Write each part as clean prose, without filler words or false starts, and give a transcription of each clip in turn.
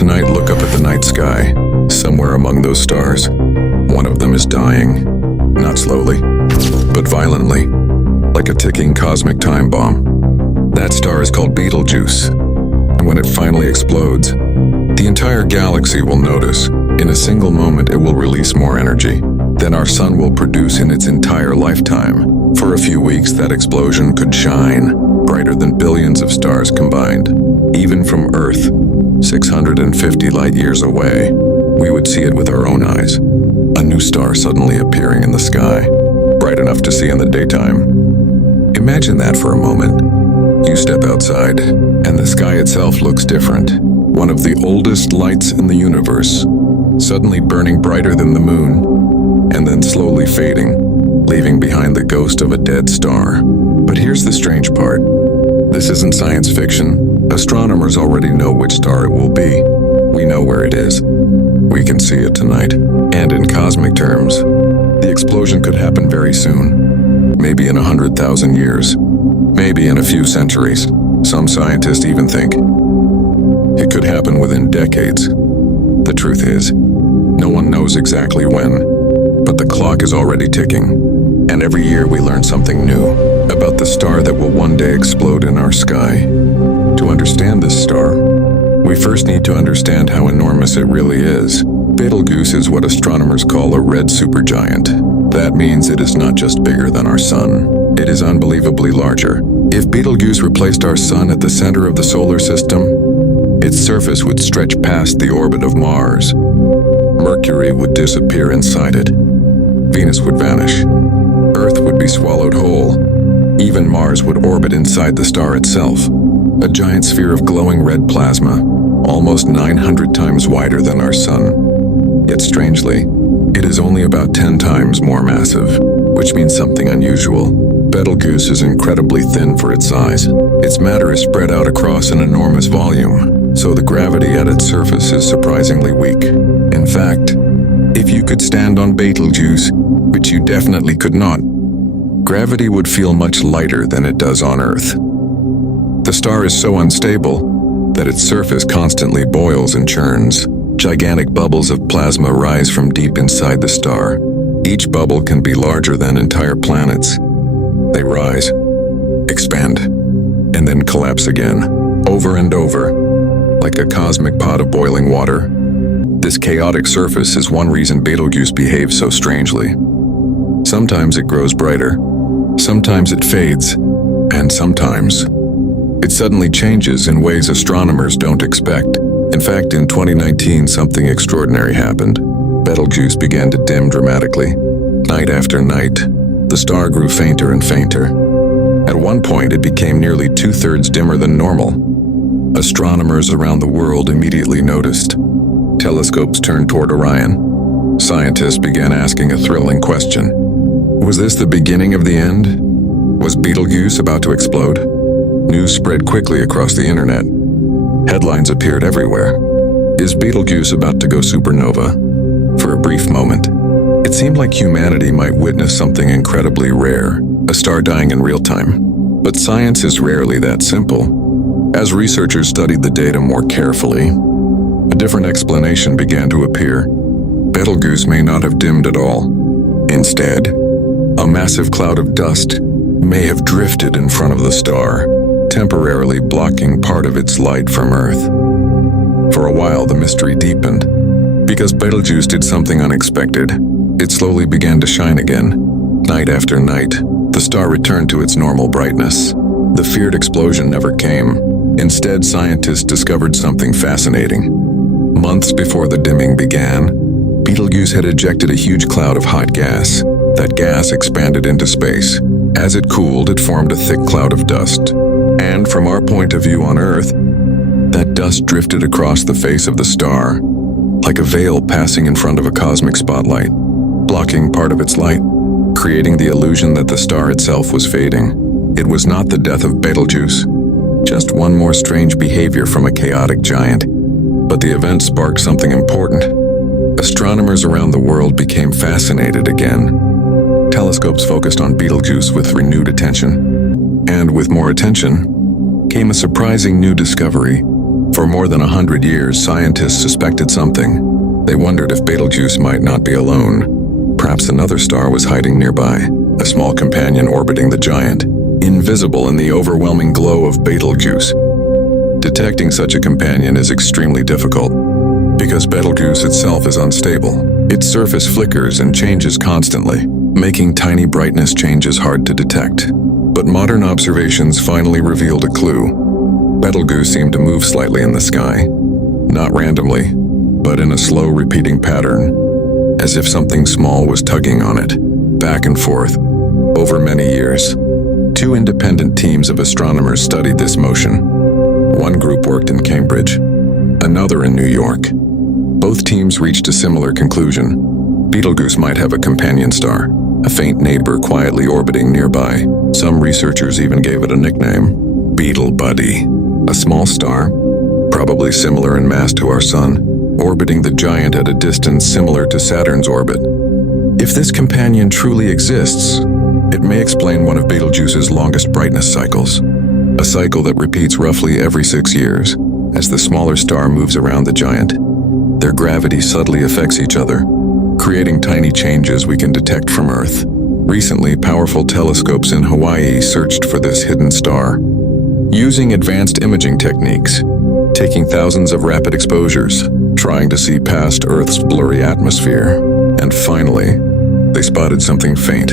Tonight, look up at the night sky. Somewhere among those stars, one of them is dying. Not slowly, but violently, like a ticking cosmic time bomb. That star is called Betelgeuse, and when it finally explodes, the entire galaxy will notice. In a single moment, it will release more energy than our sun will produce in its entire lifetime. For a few weeks, that explosion could shine brighter than billions of stars combined. Even from Earth, 650 light years away, we would see it with our own eyes. A new star suddenly appearing in the sky, bright enough to see in the daytime. Imagine that for a moment. You step outside, and the sky itself looks different. One of the oldest lights in the universe, suddenly burning brighter than the moon, and then slowly fading, leaving behind the ghost of a dead star. But here's the strange part. This isn't science fiction. Astronomers already know which star it will be. We know where it is. We can see it tonight. And in cosmic terms, the explosion could happen very soon. Maybe in 100,000 years. Maybe in a few centuries. Some scientists even think it could happen within decades. The truth is, no one knows exactly when, but the clock is already ticking. And every year we learn something new about the star that will one day explode in our sky. To understand this star, we first need to understand how enormous it really is. Betelgeuse is what astronomers call a red supergiant. That means it is not just bigger than our sun. It is unbelievably larger. If Betelgeuse replaced our sun at the center of the solar system, its surface would stretch past the orbit of Mars. Mercury would disappear inside it. Venus would vanish. Earth would be swallowed whole. Even Mars would orbit inside the star itself. A giant sphere of glowing red plasma, almost 900 times wider than our sun. Yet strangely, it is only about 10 times more massive, which means something unusual. Betelgeuse is incredibly thin for its size. Its matter is spread out across an enormous volume, so the gravity at its surface is surprisingly weak. In fact, if you could stand on Betelgeuse, which you definitely could not, gravity would feel much lighter than it does on Earth. The star is so unstable that its surface constantly boils and churns. Gigantic bubbles of plasma rise from deep inside the star. Each bubble can be larger than entire planets. They rise, expand, and then collapse again, over and over, like a cosmic pot of boiling water. This chaotic surface is one reason Betelgeuse behaves so strangely. Sometimes it grows brighter, sometimes it fades, and sometimes it suddenly changes in ways astronomers don't expect. In fact, in 2019, something extraordinary happened. Betelgeuse began to dim dramatically. Night after night, the star grew fainter and fainter. At one point, it became nearly 2/3 dimmer than normal. Astronomers around the world immediately noticed. Telescopes turned toward Orion. Scientists began asking a thrilling question. Was this the beginning of the end? Was Betelgeuse about to explode? News spread quickly across the internet. Headlines appeared everywhere. Is Betelgeuse about to go supernova? For a brief moment, it seemed like humanity might witness something incredibly rare, a star dying in real time. But science is rarely that simple. As researchers studied the data more carefully, a different explanation began to appear. Betelgeuse may not have dimmed at all. Instead, a massive cloud of dust may have drifted in front of the star, temporarily blocking part of its light from Earth. For a while, the mystery deepened. Because Betelgeuse did something unexpected, it slowly began to shine again. Night after night, the star returned to its normal brightness. The feared explosion never came. Instead, scientists discovered something fascinating. Months before the dimming began, Betelgeuse had ejected a huge cloud of hot gas. That gas expanded into space. As it cooled, it formed a thick cloud of dust. And from our point of view on Earth, that dust drifted across the face of the star, like a veil passing in front of a cosmic spotlight, blocking part of its light, creating the illusion that the star itself was fading. It was not the death of Betelgeuse, just one more strange behavior from a chaotic giant. But the event sparked something important. Astronomers around the world became fascinated again. Telescopes focused on Betelgeuse with renewed attention. And with more attention, came a surprising new discovery. For more than 100 years, scientists suspected something. They wondered if Betelgeuse might not be alone. Perhaps another star was hiding nearby, a small companion orbiting the giant, invisible in the overwhelming glow of Betelgeuse. Detecting such a companion is extremely difficult, because Betelgeuse itself is unstable. Its surface flickers and changes constantly, making tiny brightness changes hard to detect. But modern observations finally revealed a clue. Betelgeuse seemed to move slightly in the sky, not randomly, but in a slow repeating pattern, as if something small was tugging on it, back and forth, over many years. Two independent teams of astronomers studied this motion. One group worked in Cambridge, another in New York. Both teams reached a similar conclusion. Betelgeuse might have a companion star, a faint neighbor quietly orbiting nearby. Some researchers even gave it a nickname, Beetle Buddy. A small star, probably similar in mass to our Sun, orbiting the giant at a distance similar to Saturn's orbit. If this companion truly exists, it may explain one of Betelgeuse's longest brightness cycles, a cycle that repeats roughly every 6 years, as the smaller star moves around the giant. Their gravity subtly affects each other, creating tiny changes we can detect from Earth. Recently, powerful telescopes in Hawaii searched for this hidden star, using advanced imaging techniques, taking thousands of rapid exposures, trying to see past Earth's blurry atmosphere. And finally, they spotted something faint,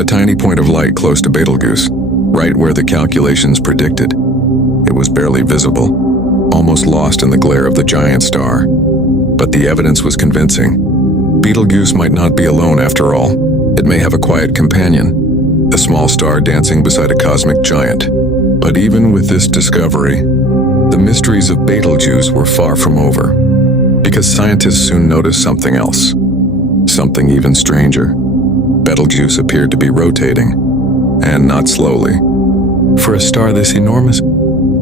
a tiny point of light close to Betelgeuse, right where the calculations predicted. It was barely visible, almost lost in the glare of the giant star. But the evidence was convincing. Betelgeuse might not be alone after all. It may have a quiet companion, a small star dancing beside a cosmic giant. But even with this discovery, the mysteries of Betelgeuse were far from over, because scientists soon noticed something else, something even stranger. Betelgeuse appeared to be rotating, and not slowly. For a star this enormous,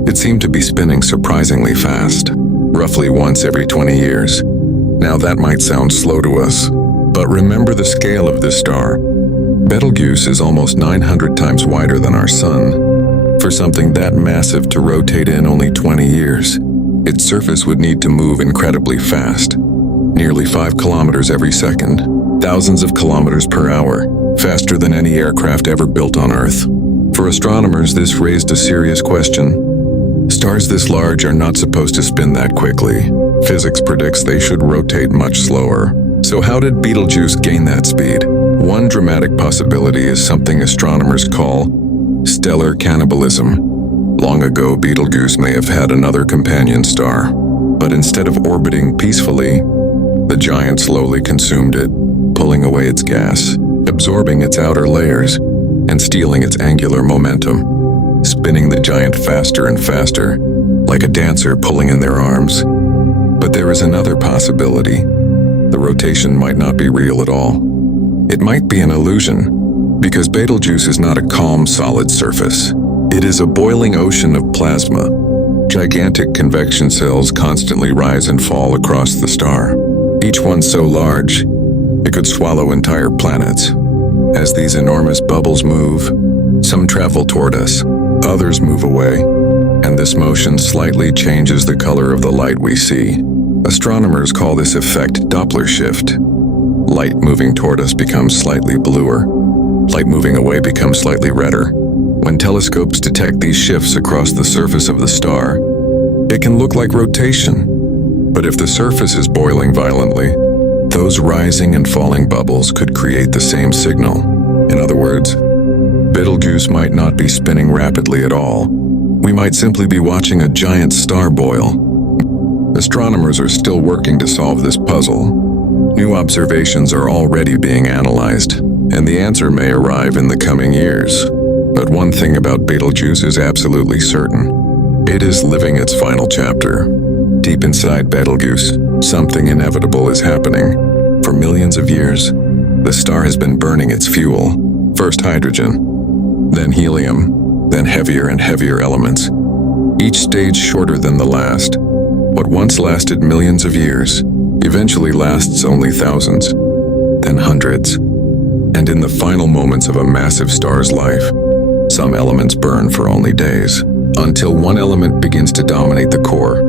it seemed to be spinning surprisingly fast, roughly once every 20 years. Now that might sound slow to us, but remember the scale of this star. Betelgeuse is almost 900 times wider than our Sun. For something that massive to rotate in only 20 years, its surface would need to move incredibly fast, nearly 5 kilometers every second, thousands of kilometers per hour, faster than any aircraft ever built on Earth. For astronomers, this raised a serious question. Stars this large are not supposed to spin that quickly. Physics predicts they should rotate much slower. So how did Betelgeuse gain that speed? One dramatic possibility is something astronomers call stellar cannibalism. Long ago, Betelgeuse may have had another companion star, but instead of orbiting peacefully, the giant slowly consumed it, pulling away its gas, absorbing its outer layers, and stealing its angular momentum, spinning the giant faster and faster, like a dancer pulling in their arms. But there is another possibility. The rotation might not be real at all. It might be an illusion, because Betelgeuse is not a calm, solid surface. It is a boiling ocean of plasma. Gigantic convection cells constantly rise and fall across the star, each one so large it could swallow entire planets. As these enormous bubbles move, some travel toward us, others move away, and this motion slightly changes the color of the light we see. Astronomers call this effect Doppler shift. Light moving toward us becomes slightly bluer. Light moving away becomes slightly redder. When telescopes detect these shifts across the surface of the star, it can look like rotation. But if the surface is boiling violently, those rising and falling bubbles could create the same signal. In other words, Betelgeuse might not be spinning rapidly at all. We might simply be watching a giant star boil. Astronomers are still working to solve this puzzle. New observations are already being analyzed, and the answer may arrive in the coming years. But one thing about Betelgeuse is absolutely certain. It is living its final chapter. Deep inside Betelgeuse, something inevitable is happening. For millions of years, the star has been burning its fuel. First hydrogen, then helium, then heavier and heavier elements. Each stage shorter than the last. What once lasted millions of years, eventually lasts only thousands, then hundreds. And in the final moments of a massive star's life, some elements burn for only days, until one element begins to dominate the core,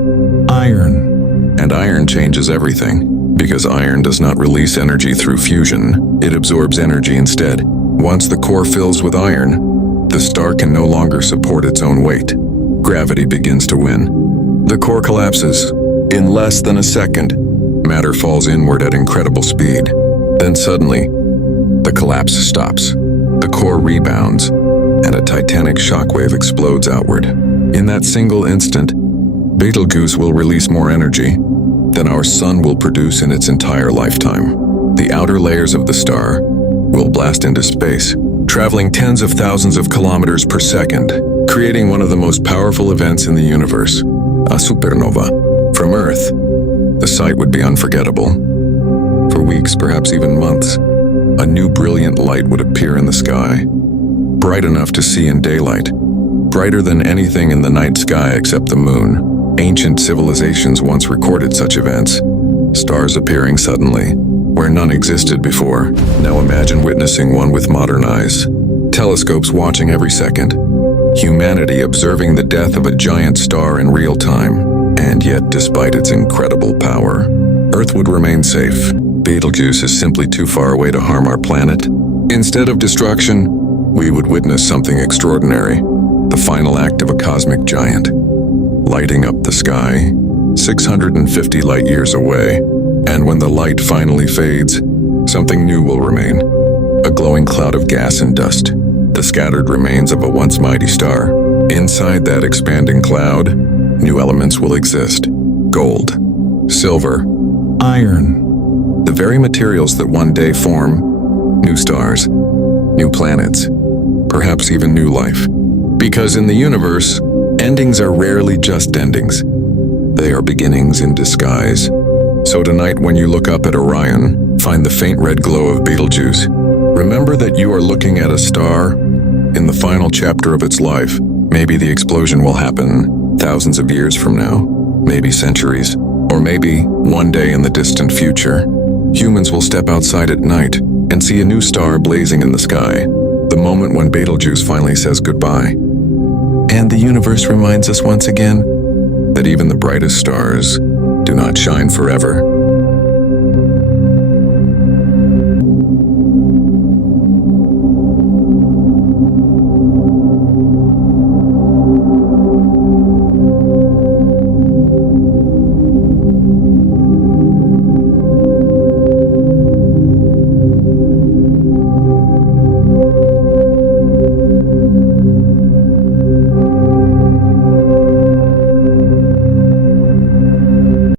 Iron. And iron changes everything, because iron does not release energy through fusion, it absorbs energy instead. Once the core fills with iron, the star can no longer support its own weight. Gravity begins to win. The core collapses. In less than a second, matter falls inward at incredible speed. Then suddenly, the collapse stops. The core rebounds, and a titanic shockwave explodes outward. In that single instant, Betelgeuse will release more energy than our sun will produce in its entire lifetime. The outer layers of the star will blast into space, traveling tens of thousands of kilometers per second, creating one of the most powerful events in the universe, a supernova. From Earth, the sight would be unforgettable. For weeks, perhaps even months, a new brilliant light would appear in the sky, bright enough to see in daylight, brighter than anything in the night sky except the moon. Ancient civilizations once recorded such events, stars appearing suddenly, where none existed before. Now imagine witnessing one with modern eyes, telescopes watching every second, humanity observing the death of a giant star in real time. And yet, despite its incredible power, Earth would remain safe. Betelgeuse is simply too far away to harm our planet. Instead of destruction, we would witness something extraordinary, the final act of a cosmic giant, lighting up the sky 650 light years away. And when the light finally fades, something new will remain. A glowing cloud of gas and dust, the scattered remains of a once mighty star. Inside that expanding cloud, new elements will exist. Gold, silver, Iron. the very materials that one day form new stars, new planets, perhaps even new life. Because in the universe, endings are rarely just endings. They are beginnings in disguise. So tonight, when you look up at Orion, find the faint red glow of Betelgeuse. Remember that you are looking at a star in the final chapter of its life. Maybe the explosion will happen thousands of years from now, maybe centuries, or maybe one day in the distant future. Humans will step outside at night and see a new star blazing in the sky, the moment when Betelgeuse finally says goodbye. And the universe reminds us once again that even the brightest stars do not shine forever.